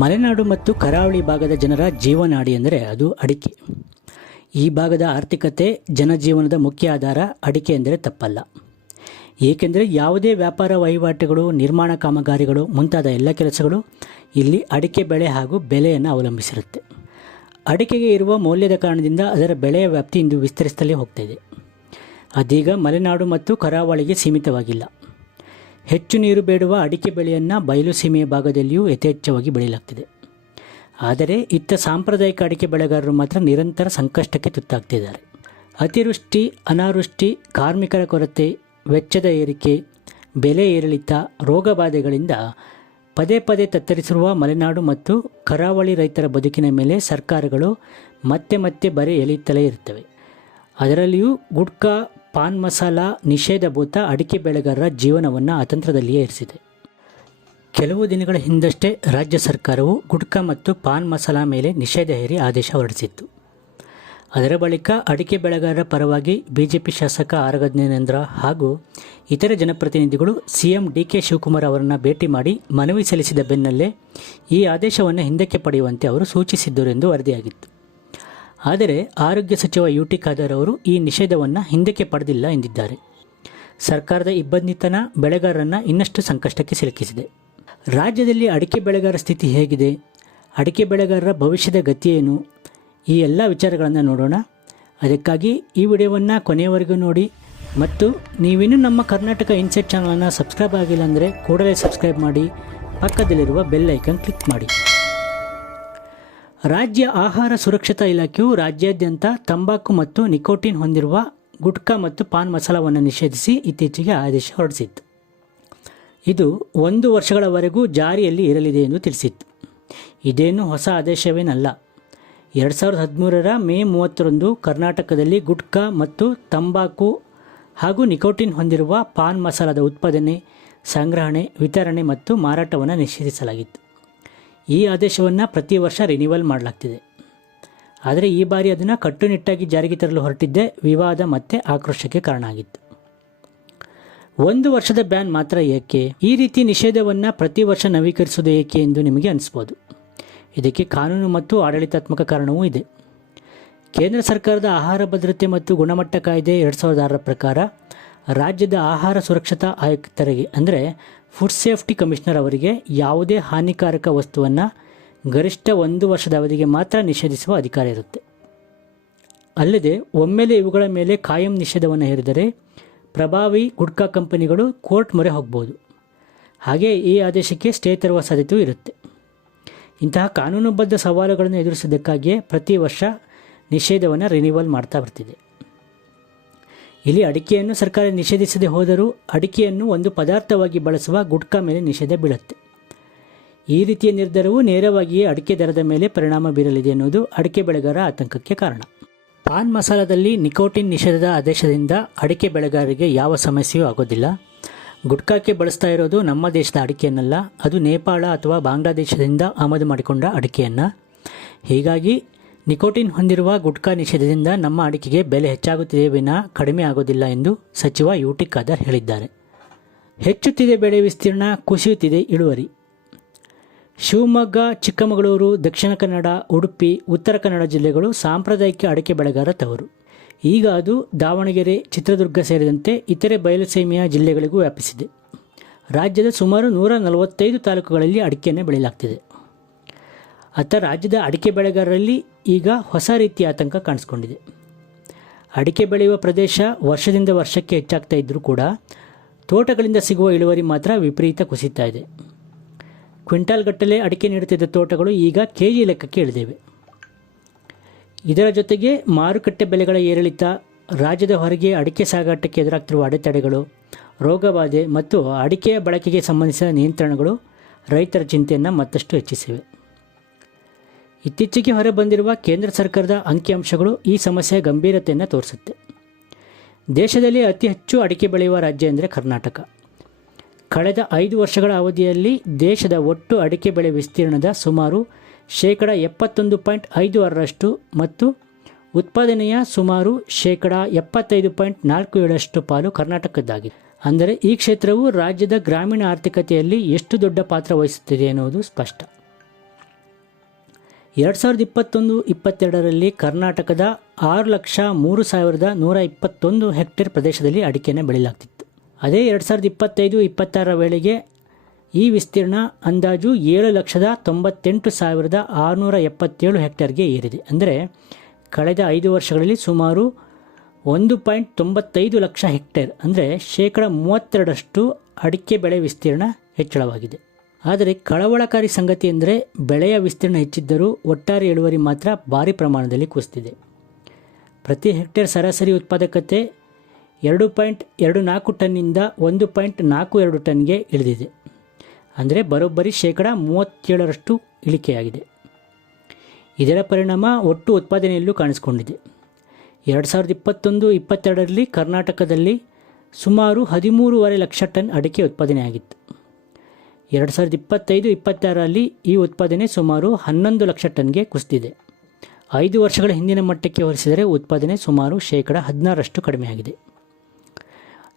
ಮಲೆನಾಡು ಮತ್ತು ಕರಾವಳಿ ಭಾಗದ ಜನರ ಜೀವನಾಡಿ ಎಂದರೆ ಅದು ಅಡಿಕೆ. ಈ ಭಾಗದ ಆರ್ಥಿಕತೆ, ಜನಜೀವನದ ಮುಖ್ಯ ಆಧಾರ ಅಡಿಕೆ ಎಂದರೆ ತಪ್ಪಲ್ಲ. ಏಕೆಂದರೆ ಯಾವುದೇ ವ್ಯಾಪಾರ ವಹಿವಾಟುಗಳು, ನಿರ್ಮಾಣ ಕಾಮಗಾರಿಗಳು ಮುಂತಾದ ಎಲ್ಲ ಕೆಲಸಗಳು ಇಲ್ಲಿ ಅಡಿಕೆ ಬೆಳೆ ಹಾಗೂ ಬೆಲೆಯನ್ನು ಅವಲಂಬಿಸಿರುತ್ತೆ. ಅಡಿಕೆಗೆ ಇರುವ ಮೌಲ್ಯದ ಕಾರಣದಿಂದ ಅದರ ಬೆಳೆಯ ವ್ಯಾಪ್ತಿ ಇಂದು ವಿಸ್ತರಿಸುತ್ತಲೇ ಹೋಗ್ತಾಯಿದೆ. ಅದೀಗ ಮಲೆನಾಡು ಮತ್ತು ಕರಾವಳಿಗೆ ಸೀಮಿತವಾಗಿಲ್ಲ. ಹೆಚ್ಚು ನೀರು ಬೇಡುವ ಅಡಿಕೆ ಬೆಳೆಯನ್ನು ಬಯಲು ಸೀಮೆಯ ಭಾಗದಲ್ಲಿಯೂ ಯಥೇಚ್ಛವಾಗಿ ಬೆಳೆಯಲಾಗ್ತಿದೆ. ಆದರೆ ಇತ್ತ ಸಾಂಪ್ರದಾಯಿಕ ಅಡಿಕೆ ಬೆಳೆಗಾರರು ಮಾತ್ರ ನಿರಂತರ ಸಂಕಷ್ಟಕ್ಕೆ ತುತ್ತಾಗ್ತಿದ್ದಾರೆ. ಅತಿವೃಷ್ಟಿ, ಅನಾವೃಷ್ಟಿ, ಕಾರ್ಮಿಕರ ಕೊರತೆ, ವೆಚ್ಚದ ಏರಿಕೆ, ಬೆಲೆ ಏರಿಳಿತ, ರೋಗಬಾಧೆಗಳಿಂದ ಪದೇ ಪದೇ ತತ್ತರಿಸಿರುವ ಮಲೆನಾಡು ಮತ್ತು ಕರಾವಳಿ ರೈತರ ಬದುಕಿನ ಮೇಲೆ ಸರ್ಕಾರಗಳು ಮತ್ತೆ ಮತ್ತೆ ಬರೆ ಎಳೆಯುತ್ತಲೇ ಇರುತ್ತವೆ. ಅದರಲ್ಲಿಯೂ ಗುಟ್ಕಾ, ಪಾನ್ ಮಸಾಲ ನಿಷೇಧಭೂತ ಅಡಿಕೆ ಬೆಳೆಗಾರರ ಜೀವನವನ್ನು ಅತಂತ್ರದಲ್ಲಿಯೇ ಇರಿಸಿದೆ. ಕೆಲವು ದಿನಗಳ ಹಿಂದಷ್ಟೇ ರಾಜ್ಯ ಸರ್ಕಾರವು ಗುಟ್ಕಾ ಮತ್ತು ಪಾನ್ ಮಸಾಲ ಮೇಲೆ ನಿಷೇಧ ಹೇರಿ ಆದೇಶ ಹೊರಡಿಸಿತ್ತು. ಅದರ ಬಳಿಕ ಅಡಿಕೆ ಬೆಳೆಗಾರರ ಪರವಾಗಿ ಬಿಜೆಪಿ ಶಾಸಕ ಆರ್ ಗಜೇಂದ್ರ ಹಾಗೂ ಇತರೆ ಜನಪ್ರತಿನಿಧಿಗಳು ಸಿಎಂ ಡಿ.ಕೆ. ಶಿವಕುಮಾರ್ ಅವರನ್ನು ಭೇಟಿ ಮಾಡಿ ಮನವಿ ಸಲ್ಲಿಸಿದ ಬೆನ್ನಲ್ಲೇ ಈ ಆದೇಶವನ್ನು ಹಿಂದಕ್ಕೆ ಪಡೆಯುವಂತೆ ಅವರು ಸೂಚಿಸಿದ್ದರು ಎಂದು ವರದಿಯಾಗಿತ್ತು. ಆದರೆ ಆರೋಗ್ಯ ಸಚಿವ ಯು.ಟಿ. ಖಾದರ್ ಅವರು ಈ ನಿಷೇಧವನ್ನು ಹಿಂದಕ್ಕೆ ಪಡೆದಿಲ್ಲ ಎಂದಿದ್ದಾರೆ. ಸರ್ಕಾರದ ಇಬ್ಬಂದಿತನ ಬೆಳೆಗಾರರನ್ನು ಇನ್ನಷ್ಟು ಸಂಕಷ್ಟಕ್ಕೆ ಸಿಲುಕಿಸಿದೆ. ರಾಜ್ಯದಲ್ಲಿ ಅಡಿಕೆ ಬೆಳೆಗಾರರ ಸ್ಥಿತಿ ಹೇಗಿದೆ, ಅಡಿಕೆ ಬೆಳೆಗಾರರ ಭವಿಷ್ಯದ ಗತಿಯೇನು, ಈ ಎಲ್ಲ ವಿಚಾರಗಳನ್ನು ನೋಡೋಣ. ಅದಕ್ಕಾಗಿ ಈ ವಿಡಿಯೋವನ್ನು ಕೊನೆಯವರೆಗೂ ನೋಡಿ ಮತ್ತು ನೀವಿನ್ನೂ ನಮ್ಮ ಕರ್ನಾಟಕ ಇನ್ಸೈಟ್ ಚಾನಲನ್ನು ಸಬ್ಸ್ಕ್ರೈಬ್ ಆಗಿಲ್ಲ ಅಂದರೆ ಕೂಡಲೇ ಸಬ್ಸ್ಕ್ರೈಬ್ ಮಾಡಿ, ಪಕ್ಕದಲ್ಲಿರುವ ಬೆಲ್ ಐಕನ್ ಕ್ಲಿಕ್ ಮಾಡಿ. ರಾಜ್ಯ ಆಹಾರ ಸುರಕ್ಷತಾ ಇಲಾಖೆಯು ರಾಜ್ಯಾದ್ಯಂತ ತಂಬಾಕು ಮತ್ತು ನಿಕೋಟಿನ್ ಹೊಂದಿರುವ ಗುಟ್ಕಾ ಮತ್ತು ಪಾನ್ ಮಸಾಲವನ್ನು ನಿಷೇಧಿಸಿ ಇತ್ತೀಚೆಗೆ ಆದೇಶ ಹೊರಡಿಸಿತ್ತು. ಇದು 1 ವರ್ಷಗಳವರೆಗೂ ಜಾರಿಯಲ್ಲಿ ಇರಲಿದೆ ಎಂದು ತಿಳಿಸಿತ್ತು. ಇದೇನು ಹೊಸ ಆದೇಶವೇನಲ್ಲ. 2013ರ ಮೇ 30ರಂದು ಕರ್ನಾಟಕದಲ್ಲಿ ಗುಟ್ಕಾ ಮತ್ತು ತಂಬಾಕು ಹಾಗೂ ನಿಕೋಟಿನ್ ಹೊಂದಿರುವ ಪಾನ್ ಮಸಾಲದ ಉತ್ಪಾದನೆ, ಸಂಗ್ರಹಣೆ, ವಿತರಣೆ ಮತ್ತು ಮಾರಾಟವನ್ನು ನಿಷೇಧಿಸಲಾಗಿತ್ತು. ಈ ಆದೇಶವನ್ನು ಪ್ರತಿ ವರ್ಷ ರಿನಿವಲ್ ಮಾಡಲಾಗ್ತಿದೆ. ಆದರೆ ಈ ಬಾರಿ ಅದನ್ನು ಕಟ್ಟುನಿಟ್ಟಾಗಿ ಜಾರಿಗೆ ತರಲು ಹೊರಟಿದ್ದೇ ವಿವಾದ ಮತ್ತು ಆಕ್ರೋಶಕ್ಕೆ ಕಾರಣ ಆಗಿತ್ತು. 1 ವರ್ಷದ ಬ್ಯಾನ್ ಮಾತ್ರ ಏಕೆ? ಈ ರೀತಿ ನಿಷೇಧವನ್ನು ಪ್ರತಿ ವರ್ಷ ನವೀಕರಿಸುವುದು ಏಕೆ ಎಂದು ನಿಮಗೆ ಅನಿಸ್ಬೋದು. ಇದಕ್ಕೆ ಕಾನೂನು ಮತ್ತು ಆಡಳಿತಾತ್ಮಕ ಕಾರಣವೂ ಇದೆ. ಕೇಂದ್ರ ಸರ್ಕಾರದ ಆಹಾರ ಭದ್ರತೆ ಮತ್ತು ಗುಣಮಟ್ಟ ಕಾಯ್ದೆ 2006ರ ಪ್ರಕಾರ ರಾಜ್ಯದ ಆಹಾರ ಸುರಕ್ಷತಾ ಆಯುಕ್ತರಿಗೆ ಅಂದರೆ ಫುಡ್ ಸೇಫ್ಟಿ ಕಮಿಷನರ್ ಅವರಿಗೆ ಯಾವುದೇ ಹಾನಿಕಾರಕ ವಸ್ತುವನ್ನು ಗರಿಷ್ಠ 1 ವರ್ಷದ ಅವಧಿಗೆ ಮಾತ್ರ ನಿಷೇಧಿಸುವ ಅಧಿಕಾರ ಇರುತ್ತೆ. ಅಲ್ಲದೆ ಒಮ್ಮೆಲೆ ಇವುಗಳ ಮೇಲೆ ಕಾಯಂ ನಿಷೇಧವನ್ನು ಹೇರಿದರೆ ಪ್ರಭಾವಿ ಗುಟ್ಕಾ ಕಂಪನಿಗಳು ಕೋರ್ಟ್ ಮೊರೆ ಹೋಗಬಹುದು. ಹಾಗೆ ಈ ಆದೇಶಕ್ಕೆ ಸ್ಟೇ ತರುವ ಸಾಧ್ಯತೆಯೂ ಇರುತ್ತೆ. ಇಂತಹ ಕಾನೂನುಬದ್ಧ ಸವಾಲುಗಳನ್ನು ಎದುರಿಸಿದ್ದಕ್ಕಾಗಿಯೇ ಪ್ರತಿ ವರ್ಷ ನಿಷೇಧವನ್ನು ರಿನಿವಲ್ ಮಾಡ್ತಾ ಬರ್ತಿದೆ. ಇಲ್ಲಿ ಅಡಿಕೆಯನ್ನು ಸರ್ಕಾರ ನಿಷೇಧಿಸದೆ ಹೋದರೂ ಅಡಿಕೆಯನ್ನು ಒಂದು ಪದಾರ್ಥವಾಗಿ ಬಳಸುವ ಗುಟ್ಕಾ ಮೇಲೆ ನಿಷೇಧ ಬೀಳುತ್ತೆ. ಈ ರೀತಿಯ ನಿರ್ಧಾರವು ನೇರವಾಗಿಯೇ ಅಡಿಕೆ ದರದ ಮೇಲೆ ಪರಿಣಾಮ ಬೀರಲಿದೆ ಅನ್ನೋದು ಅಡಿಕೆ ಬೆಳೆಗಾರರ ಆತಂಕಕ್ಕೆ ಕಾರಣ. ಪಾನ್ ಮಸಾಲದಲ್ಲಿ ನಿಕೋಟಿನ್ ನಿಷೇಧದ ಆದೇಶದಿಂದ ಅಡಿಕೆ ಬೆಳೆಗಾರರಿಗೆ ಯಾವ ಸಮಸ್ಯೆಯೂ ಆಗೋದಿಲ್ಲ. ಗುಟ್ಕಾಕ್ಕೆ ಬಳಸ್ತಾ ಇರೋದು ನಮ್ಮ ದೇಶದ ಅಡಿಕೆಯನ್ನಲ್ಲ, ಅದು ನೇಪಾಳ ಅಥವಾ ಬಾಂಗ್ಲಾದೇಶದಿಂದ ಆಮದು ಮಾಡಿಕೊಂಡ ಅಡಿಕೆಯನ್ನು. ಹೀಗಾಗಿ ನಿಕೋಟಿನ್ ಹೊಂದಿರುವ ಗುಟ್ಕಾ ನಿಷೇಧದಿಂದ ನಮ್ಮ ಅಡಿಕೆಗೆ ಬೆಲೆ ಹೆಚ್ಚಾಗುತ್ತಿದೆ ವಿನಃ ಕಡಿಮೆ ಆಗೋದಿಲ್ಲ ಎಂದು ಸಚಿವ ಯು.ಟಿ. ಖಾದರ್ ಹೇಳಿದ್ದಾರೆ. ಹೆಚ್ಚುತ್ತಿದೆ ಬೆಳೆ ವಿಸ್ತೀರ್ಣ, ಕುಸಿಯುತ್ತಿದೆ ಇಳುವರಿ. ಶಿವಮೊಗ್ಗ, ಚಿಕ್ಕಮಗಳೂರು, ದಕ್ಷಿಣ ಕನ್ನಡ, ಉಡುಪಿ, ಉತ್ತರ ಕನ್ನಡ ಜಿಲ್ಲೆಗಳು ಸಾಂಪ್ರದಾಯಿಕ ಅಡಿಕೆ ಬೆಳೆಗಾರ ತವರು. ಈಗ ಅದು ದಾವಣಗೆರೆ, ಚಿತ್ರದುರ್ಗ ಸೇರಿದಂತೆ ಇತರೆ ಬಯಲುಸೀಮೆಯ ಜಿಲ್ಲೆಗಳಿಗೂ ವ್ಯಾಪಿಸಿದೆ. ರಾಜ್ಯದ ಸುಮಾರು 145 ತಾಲೂಕುಗಳಲ್ಲಿ ಅಡಿಕೆಯನ್ನು ಬೆಳೆಯಲಾಗ್ತಿದೆ. ಅತ್ತ ರಾಜ್ಯದ ಅಡಿಕೆ ಬೆಳೆಗಾರರಲ್ಲಿ ಈಗ ಹೊಸ ರೀತಿಯ ಆತಂಕ ಕಾಣಿಸ್ಕೊಂಡಿದೆ. ಅಡಿಕೆ ಬೆಳೆಯುವ ಪ್ರದೇಶ ವರ್ಷದಿಂದ ವರ್ಷಕ್ಕೆ ಹೆಚ್ಚಾಗ್ತಾ ಇದ್ದರೂ ಕೂಡ ತೋಟಗಳಿಂದ ಸಿಗುವ ಇಳುವರಿ ಮಾತ್ರ ವಿಪರೀತ ಕುಸಿತಾ ಇದೆ. ಕ್ವಿಂಟಾಲ್ ಗಟ್ಟಲೆ ಅಡಿಕೆ ನೀಡುತ್ತಿದ್ದ ತೋಟಗಳು ಈಗ ಕೆಜಿ ಲೆಕ್ಕಕ್ಕೆ ಇಳಿದಿವೆ. ಇದರ ಜೊತೆಗೆ ಮಾರುಕಟ್ಟೆ ಬೆಲೆಗಳ ಏರಿಳಿತ, ರಾಜ್ಯದ ಹೊರಗೆ ಅಡಿಕೆ ಸಾಗಾಟಕ್ಕೆ ಎದುರಾಗ್ತಿರುವ ಅಡೆತಡೆಗಳು, ರೋಗಬಾಧೆ ಮತ್ತು ಅಡಿಕೆಯ ಬಳಕೆಗೆ ಸಂಬಂಧಿಸಿದ ನಿಯಂತ್ರಣಗಳು ರೈತರ ಚಿಂತೆಯನ್ನು ಮತ್ತಷ್ಟು ಹೆಚ್ಚಿಸಿವೆ. ಇತ್ತೀಚೆಗೆ ಹೊರಬಂದಿರುವ ಕೇಂದ್ರ ಸರ್ಕಾರದ ಅಂಕಿಅಂಶಗಳು ಈ ಸಮಸ್ಯೆಯ ಗಂಭೀರತೆಯನ್ನು ತೋರಿಸುತ್ತೆ. ದೇಶದಲ್ಲಿ ಅತಿ ಹೆಚ್ಚು ಅಡಿಕೆ ಬೆಳೆಯುವ ರಾಜ್ಯ ಎಂದರೆ ಕರ್ನಾಟಕ. ಕಳೆದ 5 ವರ್ಷಗಳ ಅವಧಿಯಲ್ಲಿ ದೇಶದ ಒಟ್ಟು ಅಡಿಕೆ ಬೆಳೆ ವಿಸ್ತೀರ್ಣದ ಸುಮಾರು 71.56% ಮತ್ತು ಉತ್ಪಾದನೆಯ ಸುಮಾರು 75.47% ಪಾಲು ಕರ್ನಾಟಕದ್ದಾಗಿದೆ. ಅಂದರೆ ಈ ಕ್ಷೇತ್ರವು ರಾಜ್ಯದ ಗ್ರಾಮೀಣ ಆರ್ಥಿಕತೆಯಲ್ಲಿ ಎಷ್ಟು ದೊಡ್ಡ ಪಾತ್ರ ವಹಿಸುತ್ತಿದೆ ಎನ್ನುವುದು ಸ್ಪಷ್ಟ. 2021-22ರಲ್ಲಿ ಕರ್ನಾಟಕದ 6,03,121 ಹೆಕ್ಟೇರ್ ಪ್ರದೇಶದಲ್ಲಿ ಅಡಿಕೆಯನ್ನು ಬೆಳೆಯಲಾಗ್ತಿತ್ತು. ಅದೇ 2025-26ರ ವೇಳೆಗೆ ಈ ವಿಸ್ತೀರ್ಣ ಅಂದಾಜು 7,98,677 ಹೆಕ್ಟೇರ್ಗೆ ಏರಿದೆ. ಅಂದರೆ ಕಳೆದ 5 ವರ್ಷಗಳಲ್ಲಿ ಸುಮಾರು 1.95 ಲಕ್ಷ ಹೆಕ್ಟೇರ್ ಅಂದರೆ 32% ಅಡಿಕೆ ಬೆಳೆ ವಿಸ್ತೀರ್ಣ ಹೆಚ್ಚಳವಾಗಿದೆ. ಆದರೆ ಕಳವಳಕಾರಿ ಸಂಗತಿ ಎಂದರೆ ಬೆಳೆಯ ವಿಸ್ತೀರ್ಣ ಹೆಚ್ಚಿದ್ದರೂ ಒಟ್ಟಾರೆ ಇಳುವರಿ ಮಾತ್ರ ಭಾರಿ ಪ್ರಮಾಣದಲ್ಲಿ ಕುಸಿದಿದೆ. ಪ್ರತಿ ಹೆಕ್ಟೇರ್ ಸರಾಸರಿ ಉತ್ಪಾದಕತೆ 2.24 ಟನ್ನಿಂದ 1.42 ಟನ್ಗೆ ಇಳಿದಿದೆ. ಅಂದರೆ ಬರೋಬ್ಬರಿ 37% ಇಳಿಕೆಯಾಗಿದೆ. ಇದರ ಪರಿಣಾಮ ಒಟ್ಟು ಉತ್ಪಾದನೆಯಲ್ಲೂ ಕಾಣಿಸಿಕೊಂಡಿದೆ. 2021-22ರಲ್ಲಿ ಕರ್ನಾಟಕದಲ್ಲಿ ಸುಮಾರು 13.5 ಲಕ್ಷ ಟನ್ ಅಡಿಕೆ ಉತ್ಪಾದನೆಯಾಗಿತ್ತು. 2025-26ರಲ್ಲಿ ಈ ಉತ್ಪಾದನೆ ಸುಮಾರು 11 ಲಕ್ಷ ಟನ್ಗೆ ಕುಸಿದಿದೆ. 5 ವರ್ಷಗಳ ಹಿಂದಿನ ಮಟ್ಟಕ್ಕೆ ಹೋಲಿಸಿದರೆ ಉತ್ಪಾದನೆ ಸುಮಾರು 16% ಕಡಿಮೆಯಾಗಿದೆ.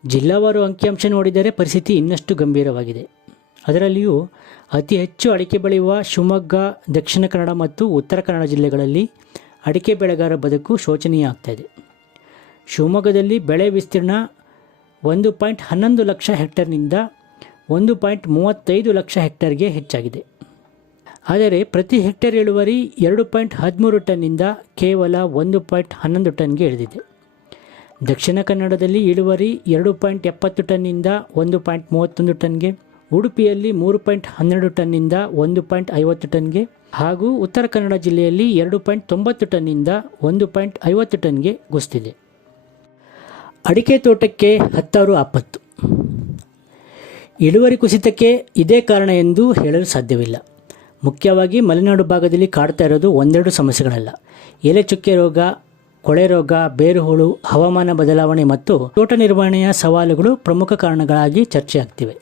ಜಿಲ್ಲಾವಾರು ಅಂಕಿಅಂಶ ನೋಡಿದರೆ ಪರಿಸ್ಥಿತಿ ಇನ್ನಷ್ಟು ಗಂಭೀರವಾಗಿದೆ. ಅದರಲ್ಲಿಯೂ ಅತಿ ಹೆಚ್ಚು ಅಡಿಕೆ ಬೆಳೆಯುವ ಶಿವಮೊಗ್ಗ, ದಕ್ಷಿಣ ಕನ್ನಡ ಮತ್ತು ಉತ್ತರ ಕನ್ನಡ ಜಿಲ್ಲೆಗಳಲ್ಲಿ ಅಡಿಕೆ ಬೆಳೆಗಾರರ ಬದುಕು ಶೋಚನೀಯ ಆಗ್ತಾಯಿದೆ. ಶಿವಮೊಗ್ಗದಲ್ಲಿ ಬೆಳೆ ವಿಸ್ತೀರ್ಣ 1.11 ಲಕ್ಷ ಹೆಕ್ಟೇರ್ನಿಂದ 1.35 ಲಕ್ಷ ಹೆಕ್ಟೇರ್ಗೆ ಹೆಚ್ಚಾಗಿದೆ. ಆದರೆ ಪ್ರತಿ ಹೆಕ್ಟೇರ್ ಇಳುವರಿ 2.13 ಟನ್ನಿಂದ ಕೇವಲ 1.11 ಟನ್ಗೆ ಇಳಿದಿದೆ. ದಕ್ಷಿಣ ಕನ್ನಡದಲ್ಲಿ ಇಳುವರಿ 2.70 ಟನ್ನಿಂದ 1.31 ಟನ್ಗೆ, ಉಡುಪಿಯಲ್ಲಿ 3.12 ಟನ್ನಿಂದ 1.50 ಟನ್ಗೆ ಹಾಗೂ ಉತ್ತರ ಕನ್ನಡ ಜಿಲ್ಲೆಯಲ್ಲಿ 2.90 ಟನ್ನಿಂದ 1.50 ಟನ್ಗೆ ಕುಸಿದಿದೆ. ಅಡಿಕೆ ತೋಟಕ್ಕೆ ಹತ್ತಾರು ಆಪತ್ತು. ಇಳುವರಿ ಕುಸಿತಕ್ಕೆ ಇದೇ ಕಾರಣ ಎಂದು ಹೇಳಲು ಸಾಧ್ಯವಿಲ್ಲ. ಮುಖ್ಯವಾಗಿ ಮಲೆನಾಡು ಭಾಗದಲ್ಲಿ ಕಾಡ್ತಾ ಇರೋದು ಒಂದೆರಡು ಸಮಸ್ಯೆಗಳಲ್ಲ. ಎಲೆ ಚುಕ್ಕೆ ರೋಗ, ಕೊಳೆ ರೋಗ, ಬೇರುಹುಳು, ಹವಾಮಾನ ಬದಲಾವಣೆ ಮತ್ತು ತೋಟ ನಿರ್ವಹಣೆಯ ಸವಾಲುಗಳು ಪ್ರಮುಖ ಕಾರಣಗಳಾಗಿ ಚರ್ಚೆಯಾಗ್ತಿವೆ.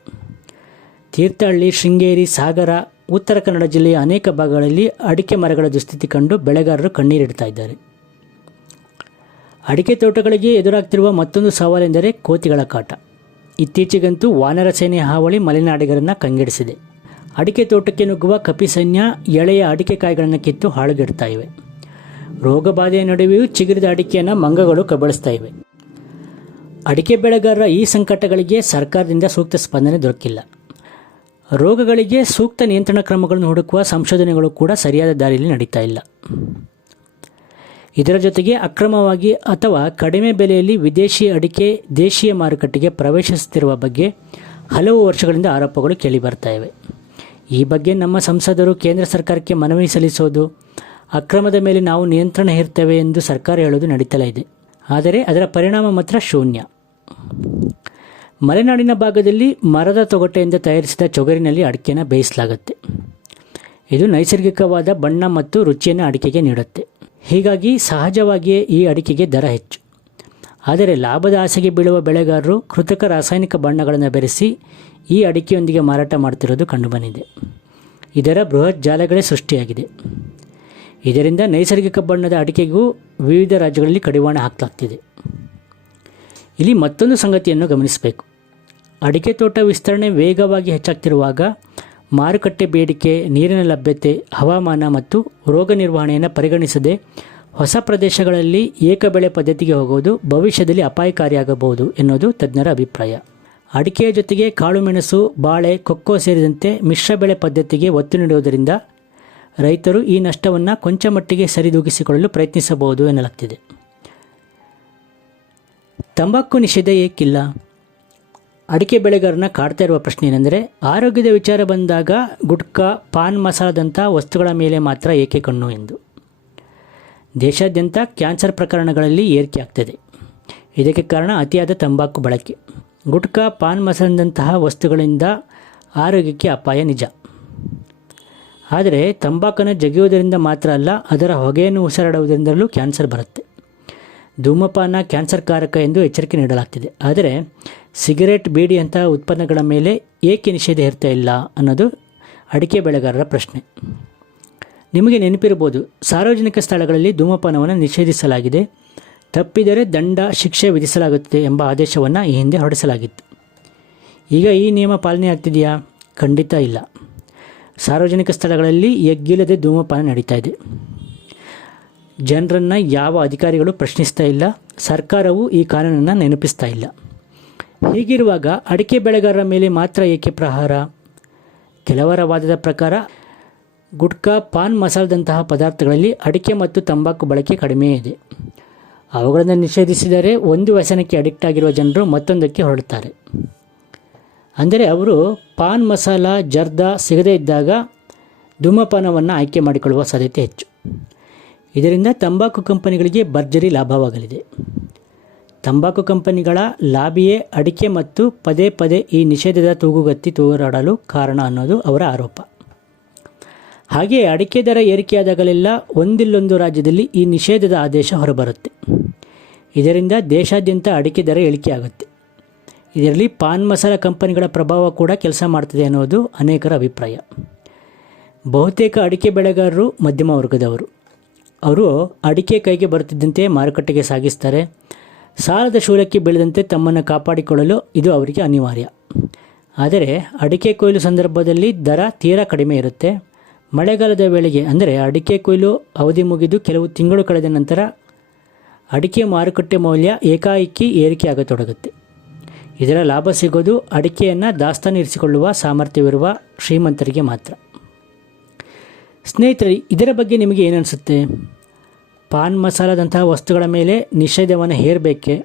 ತೀರ್ಥಹಳ್ಳಿ, ಶೃಂಗೇರಿ, ಸಾಗರ, ಉತ್ತರ ಕನ್ನಡ ಜಿಲ್ಲೆಯ ಅನೇಕ ಭಾಗಗಳಲ್ಲಿ ಅಡಿಕೆ ಮರಗಳ ದುಸ್ಥಿತಿ ಕಂಡು ಬೆಳೆಗಾರರು ಕಣ್ಣೀರಿಡ್ತಾ ಇದ್ದಾರೆ. ಅಡಿಕೆ ತೋಟಗಳಿಗೆ ಎದುರಾಗ್ತಿರುವ ಮತ್ತೊಂದು ಸವಾಲೆಂದರೆ ಕೋತಿಗಳ ಕಾಟ. ಇತ್ತೀಚೆಗಂತೂ ವಾನರ ಸೇನೆಯ ಹಾವಳಿ ಮಲೆನಾಡಿಗರನ್ನು ಕಂಗೆಡಿಸಿದೆ. ಅಡಿಕೆ ತೋಟಕ್ಕೆ ನುಗ್ಗುವ ಕಪಿ ಸೈನ್ಯ ಎಳೆಯ ಅಡಿಕೆ ಕಾಯಿಗಳನ್ನು ಕಿತ್ತು ಹಾಳುಗೆಡ್ತಾ ಇವೆ. ರೋಗ ಬಾಧೆಯ ನಡುವೆಯೂ ಚಿಗುರಿದ ಅಡಿಕೆಯನ್ನು ಮಂಗಗಳು ಕಬಳಿಸ್ತಾ ಇವೆ. ಅಡಿಕೆ ಬೆಳೆಗಾರರ ಈ ಸಂಕಟಗಳಿಗೆ ಸರ್ಕಾರದಿಂದ ಸೂಕ್ತ ಸ್ಪಂದನೆ ದೊರಕಿಲ್ಲ. ರೋಗಗಳಿಗೆ ಸೂಕ್ತ ನಿಯಂತ್ರಣ ಕ್ರಮಗಳನ್ನು ಹುಡುಕುವ ಸಂಶೋಧನೆಗಳು ಕೂಡ ಸರಿಯಾದ ದಾರಿಯಲ್ಲಿ ನಡೀತಾ ಇಲ್ಲ. ಇದರ ಜೊತೆಗೆ ಅಕ್ರಮವಾಗಿ ಅಥವಾ ಕಡಿಮೆ ಬೆಲೆಯಲ್ಲಿ ವಿದೇಶಿ ಅಡಿಕೆ ದೇಶೀಯ ಮಾರುಕಟ್ಟೆಗೆ ಪ್ರವೇಶಿಸುತ್ತಿರುವ ಬಗ್ಗೆ ಹಲವು ವರ್ಷಗಳಿಂದ ಆರೋಪಗಳು ಕೇಳಿಬರ್ತಾ ಇವೆ. ಈ ಬಗ್ಗೆ ನಮ್ಮ ಸಂಸದರು ಕೇಂದ್ರ ಸರ್ಕಾರಕ್ಕೆ ಮನವಿ ಸಲ್ಲಿಸೋದು, ಅಕ್ರಮದ ಮೇಲೆ ನಾವು ನಿಯಂತ್ರಣ ಹೇರ್ತೇವೆ ಎಂದು ಸರ್ಕಾರ ಹೇಳೋದು ನಡೀತಲೇ ಇದೆ. ಆದರೆ ಅದರ ಪರಿಣಾಮ ಮಾತ್ರ ಶೂನ್ಯ. ಮಲೆನಾಡಿನ ಭಾಗದಲ್ಲಿ ಮರದ ತೊಗಟೆಯಿಂದ ತಯಾರಿಸಿದ ಚೊಗರಿನಲ್ಲಿ ಅಡಿಕೆಯನ್ನು ಬೇಯಿಸಲಾಗುತ್ತೆ. ಇದು ನೈಸರ್ಗಿಕವಾದ ಬಣ್ಣ ಮತ್ತು ರುಚಿಯನ್ನು ಅಡಿಕೆಗೆ ನೀಡುತ್ತೆ. ಹೀಗಾಗಿ ಸಹಜವಾಗಿಯೇ ಈ ಅಡಿಕೆಗೆ ದರ ಹೆಚ್ಚು. ಆದರೆ ಲಾಭದ ಆಸೆಗೆ ಬೀಳುವ ಬೆಳೆಗಾರರು ಕೃತಕ ರಾಸಾಯನಿಕ ಬಣ್ಣಗಳನ್ನು ಬೆರೆಸಿ ಈ ಅಡಿಕೆಯೊಂದಿಗೆ ಮಾರಾಟ ಮಾಡ್ತಿರೋದು ಕಂಡುಬಂದಿದೆ. ಇದರ ಬೃಹತ್ ಜಾಲಗಳೇ ಸೃಷ್ಟಿಯಾಗಿದೆ. ಇದರಿಂದ ನೈಸರ್ಗಿಕ ಬಣ್ಣದ ಅಡಿಕೆಗೂ ವಿವಿಧ ರಾಜ್ಯಗಳಲ್ಲಿ ಕಡಿವಾಣ ಹಾಕಲಾಗ್ತಿದೆ. ಇಲ್ಲಿ ಮತ್ತೊಂದು ಸಂಗತಿಯನ್ನು ಗಮನಿಸಬೇಕು. ಅಡಿಕೆ ತೋಟ ವಿಸ್ತರಣೆ ವೇಗವಾಗಿ ಹೆಚ್ಚಾಗ್ತಿರುವಾಗ ಮಾರುಕಟ್ಟೆ ಬೇಡಿಕೆ, ನೀರಿನ ಲಭ್ಯತೆ, ಹವಾಮಾನ ಮತ್ತು ರೋಗ ನಿರ್ವಹಣೆಯನ್ನು ಪರಿಗಣಿಸದೆ ಹೊಸ ಪ್ರದೇಶಗಳಲ್ಲಿ ಏಕಬೆಳೆ ಪದ್ಧತಿಗೆ ಹೋಗುವುದು ಭವಿಷ್ಯದಲ್ಲಿ ಅಪಾಯಕಾರಿಯಾಗಬಹುದು ಎನ್ನುವುದು ತಜ್ಞರ ಅಭಿಪ್ರಾಯ. ಅಡಿಕೆಯ ಜೊತೆಗೆ ಕಾಳುಮೆಣಸು, ಬಾಳೆ, ಕೊಕ್ಕೋ ಸೇರಿದಂತೆ ಮಿಶ್ರ ಬೆಳೆ ಪದ್ಧತಿಗೆ ಒತ್ತು ನೀಡುವುದರಿಂದ ರೈತರು ಈ ನಷ್ಟವನ್ನು ಕೊಂಚ ಮಟ್ಟಿಗೆ ಸರಿದೂಗಿಸಿಕೊಳ್ಳಲು ಪ್ರಯತ್ನಿಸಬಹುದು ಎನ್ನಲಾಗ್ತಿದೆ. ತಂಬಾಕು ನಿಷೇಧ ಏಕಿಲ್ಲ? ಅಡಿಕೆ ಬೆಳೆಗಾರನ ಕಾಡ್ತಾ ಇರುವ ಪ್ರಶ್ನೆ ಏನೆಂದರೆ, ಆರೋಗ್ಯದ ವಿಚಾರ ಬಂದಾಗ ಗುಟ್ಕಾ, ಪಾನ್ ಮಸಾಲದಂಥ ವಸ್ತುಗಳ ಮೇಲೆ ಮಾತ್ರ ಏಕೆ ಕಣ್ಣು ಎಂದು. ದೇಶಾದ್ಯಂತ ಕ್ಯಾನ್ಸರ್ ಪ್ರಕರಣಗಳಲ್ಲಿ ಏರಿಕೆ ಆಗ್ತದೆ. ಇದಕ್ಕೆ ಕಾರಣ ಅತಿಯಾದ ತಂಬಾಕು ಬಳಕೆ. ಗುಟ್ಕಾ, ಪಾನ್ ಮಸಾಲದಂತಹ ವಸ್ತುಗಳಿಂದ ಆರೋಗ್ಯಕ್ಕೆ ಅಪಾಯ ನಿಜ. ಆದರೆ ತಂಬಾಕನ್ನು ಜಗಿಯುವುದರಿಂದ ಮಾತ್ರ ಅಲ್ಲ, ಅದರ ಹೊಗೆಯನ್ನು ಉಸಿರಾಡುವುದರಿಂದಲೂ ಕ್ಯಾನ್ಸರ್ ಬರುತ್ತೆ. ಧೂಮಪಾನ ಕ್ಯಾನ್ಸರ್ ಕಾರಕ ಎಂದು ಎಚ್ಚರಿಕೆ ನೀಡಲಾಗ್ತಿದೆ. ಆದರೆ ಸಿಗರೇಟ್, ಬೀಡಿಯಂತಹ ಉತ್ಪನ್ನಗಳ ಮೇಲೆ ಏಕೆ ನಿಷೇಧ ಇರ್ತಾ ಇಲ್ಲ ಅನ್ನೋದು ಅಡಿಕೆ ಬೆಳೆಗಾರರ ಪ್ರಶ್ನೆ. ನಿಮಗೆ ನೆನಪಿರ್ಬೋದು, ಸಾರ್ವಜನಿಕ ಸ್ಥಳಗಳಲ್ಲಿ ಧೂಮಪಾನವನ್ನು ನಿಷೇಧಿಸಲಾಗಿದೆ, ತಪ್ಪಿದರೆ ದಂಡ, ಶಿಕ್ಷೆ ವಿಧಿಸಲಾಗುತ್ತದೆ ಎಂಬ ಆದೇಶವನ್ನು ಈ ಹಿಂದೆ ಹೊರಡಿಸಲಾಗಿತ್ತು. ಈಗ ಈ ನಿಯಮ ಪಾಲನೆ ಆಗ್ತಿದೆಯಾ? ಖಂಡಿತ ಇಲ್ಲ. ಸಾರ್ವಜನಿಕ ಸ್ಥಳಗಳಲ್ಲಿ ಎಗ್ಗಿಲ್ಲದೆ ಧೂಮಪಾನ ನಡೀತಾ ಇದೆ. ಜನರನ್ನು ಯಾವ ಅಧಿಕಾರಿಗಳು ಪ್ರಶ್ನಿಸ್ತಾ ಇಲ್ಲ. ಸರ್ಕಾರವು ಈ ಕಾನೂನನ್ನು ನೆನಪಿಸ್ತಾ ಇಲ್ಲ. ಹೀಗಿರುವಾಗ ಅಡಿಕೆ ಬೆಳೆಗಾರರ ಮೇಲೆ ಮಾತ್ರ ಏಕೆ ಪ್ರಹಾರ? ಕೆಲವರ ವಾದದ ಪ್ರಕಾರ ಗುಟ್ಕಾ, ಪಾನ್ ಮಸಾಲದಂತಹ ಪದಾರ್ಥಗಳಲ್ಲಿ ಅಡಿಕೆ ಮತ್ತು ತಂಬಾಕು ಬಳಕೆ ಕಡಿಮೆ ಇದೆ. ಅವುಗಳನ್ನು ನಿಷೇಧಿಸಿದರೆ ಒಂದು ವ್ಯಸನಕ್ಕೆ ಅಡಿಕ್ಟ್ ಆಗಿರುವ ಜನರು ಮತ್ತೊಂದಕ್ಕೆ ಹೊರಡುತ್ತಾರೆ. ಅಂದರೆ ಅವರು ಪಾನ್ ಮಸಾಲ, ಜರ್ದಾ ಸಿಗದೇ ಇದ್ದಾಗ ಧೂಮಪಾನವನ್ನು ಆಯ್ಕೆ ಮಾಡಿಕೊಳ್ಳುವ ಸಾಧ್ಯತೆ ಹೆಚ್ಚು. ಇದರಿಂದ ತಂಬಾಕು ಕಂಪನಿಗಳಿಗೆ ಭರ್ಜರಿ ಲಾಭವಾಗಲಿದೆ. ತಂಬಾಕು ಕಂಪನಿಗಳ ಲಾಬಿಯೇ ಅಡಿಕೆ ಮತ್ತು ಪದೇ ಪದೇ ಈ ನಿಷೇಧದ ತೂಗುಗತ್ತಿ ತೂರಾಡಲು ಕಾರಣ ಅನ್ನೋದು ಅವರ ಆರೋಪ. ಹಾಗೆಯೇ ಅಡಿಕೆ ದರ ಏರಿಕೆಯಾದಾಗಲೆಲ್ಲ ಒಂದಿಲ್ಲೊಂದು ರಾಜ್ಯದಲ್ಲಿ ಈ ನಿಷೇಧದ ಆದೇಶ ಹೊರಬರುತ್ತೆ. ಇದರಿಂದ ದೇಶಾದ್ಯಂತ ಅಡಿಕೆ ದರ ಇಳಿಕೆಯಾಗುತ್ತೆ. ಇದರಲ್ಲಿ ಪಾನ್ ಮಸಾಲ ಕಂಪನಿಗಳ ಪ್ರಭಾವ ಕೂಡ ಕೆಲಸ ಮಾಡ್ತದೆ ಅನ್ನೋದು ಅನೇಕರ ಅಭಿಪ್ರಾಯ. ಬಹುತೇಕ ಅಡಿಕೆ ಬೆಳೆಗಾರರು ಮಧ್ಯಮ ವರ್ಗದವರು. ಅವರು ಅಡಿಕೆ ಕೈಗೆ ಬರುತ್ತಿದ್ದಂತೆ ಮಾರುಕಟ್ಟೆಗೆ ಸಾಗಿಸ್ತಾರೆ. ಸಾಲದ ಶೂಲಕ್ಕೆ ಬೀಳದಂತೆ ತಮ್ಮನ್ನು ಕಾಪಾಡಿಕೊಳ್ಳಲು ಇದು ಅವರಿಗೆ ಅನಿವಾರ್ಯ. ಆದರೆ ಅಡಿಕೆ ಕೊಯ್ಲು ಸಂದರ್ಭದಲ್ಲಿ ದರ ತೀರಾ ಕಡಿಮೆ ಇರುತ್ತೆ. ಮಳೆಗಾಲದ ವೇಳೆಗೆ ಅಂದರೆ ಅಡಿಕೆ ಕೊಯ್ಲು ಅವಧಿ ಮುಗಿದು ಕೆಲವು ತಿಂಗಳು ಕಳೆದ ನಂತರ ಅಡಿಕೆ ಮಾರುಕಟ್ಟೆ ಮೌಲ್ಯ ಏಕಾಏಕಿ ಏರಿಕೆಯಾಗತೊಡಗುತ್ತೆ. ಇದರ ಲಾಭ ಸಿಗೋದು ಅಡಿಕೆಯನ್ನು ದಾಸ್ತಾನು ಇರಿಸಿಕೊಳ್ಳುವ ಸಾಮರ್ಥ್ಯವಿರುವ ಶ್ರೀಮಂತರಿಗೆ ಮಾತ್ರ. ಸ್ನೇಹಿತರೆ, ಇದರ ಬಗ್ಗೆ ನಿಮಗೆ ಏನನ್ನಿಸುತ್ತೆ? ಪಾನ್ ಮಸಾಲದಂತಹ ವಸ್ತುಗಳ ಮೇಲೆ ನಿಷೇಧವನ್ನು ಹೇರಬೇಕೆ?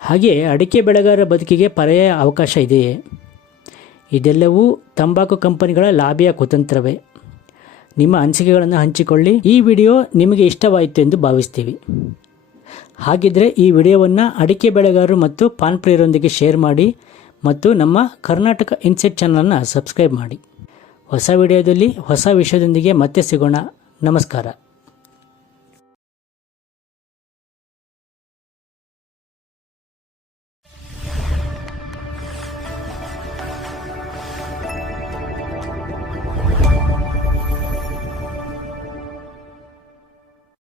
ಹಾಗೆಯೇ ಅಡಿಕೆ ಬೆಳೆಗಾರರ ಬದುಕಿಗೆ ಪರ್ಯಾಯ ಅವಕಾಶ ಇದೆಯೇ? ಇದೆಲ್ಲವೂ ತಂಬಾಕು ಕಂಪನಿಗಳ ಲಾಭಿಯ ಕುತಂತ್ರವೇ? ನಿಮ್ಮ ಅನಿಸಿಕೆಗಳನ್ನು ಹಂಚಿಕೊಳ್ಳಿ. ಈ ವಿಡಿಯೋ ನಿಮಗೆ ಇಷ್ಟವಾಯಿತು ಎಂದು ಭಾವಿಸ್ತೀವಿ. ಹಾಗಿದ್ದರೆ ಈ ವಿಡಿಯೋವನ್ನು ಅಡಿಕೆ ಬೆಳೆಗಾರರು ಮತ್ತು ಪಾನ್ ಪ್ರಿಯರೊಂದಿಗೆ ಶೇರ್ ಮಾಡಿ ಮತ್ತು ನಮ್ಮ ಕರ್ನಾಟಕ ಇನ್ಸೈಟ್ ಚಾನಲನ್ನು ಸಬ್ಸ್ಕ್ರೈಬ್ ಮಾಡಿ. ಹೊಸ ವಿಡಿಯೋದಲ್ಲಿ ಹೊಸ ವಿಷಯದೊಂದಿಗೆ ಮತ್ತೆ ಸಿಗೋಣ. ನಮಸ್ಕಾರ.